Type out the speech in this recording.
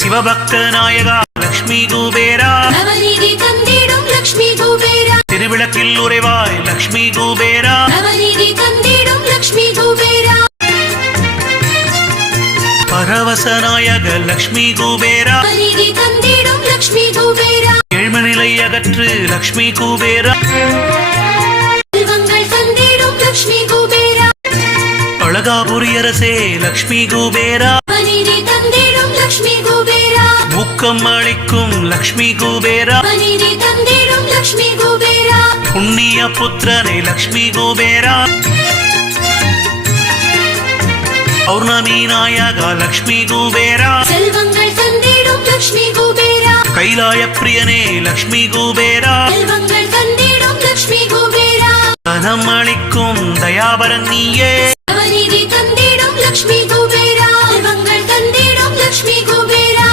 சிவபக்த நாயகா லக்ஷ்மி குபேரா நவநீதி தந்திடும் லக்ஷ்மி குபேரா திருவிளக்கில் உறைவாய் லக்ஷ்மி குபேரா நவநீதி தந்திடும் லக்ஷ்மி குபேரா பரவச நாயக லக்ஷ்மி குபேரா நவநீதி தந்திடும் லக்ஷ்மி குபேரா ஏழ்மநிலை அகற்று லக்ஷ்மி குபேரா செல்வங்கள் தந்திடும் லக்ஷ்மி குபேரா அழகாபுரி அரசே லக்ஷ்மி குபேரா நவநீதி தந்திடும் லக்ஷ்மி குபேரா ஊக்கம் அளிக்கும் லக்ஷ்மி குபேரா நவநீதி தந்திடும் லக்ஷ்மி குபேரா புண்ணிய புத்திரனே லக்ஷ்மி குபேரா பௌர்ணமி நாயகா லக்ஷ்மி குபேரா செல்வங்கள் தந்திடும் லக்ஷ்மி குபேரா கைலாய பிரியனே லக்ஷ்மி குபேரா செல்வங்கள் தந்திடும் லக்ஷ்மி குபேரா தனம் அளிக்கும் தயாபரன் நீயே நவநீதி தந்திடும் லக்ஷ்மி குபேரா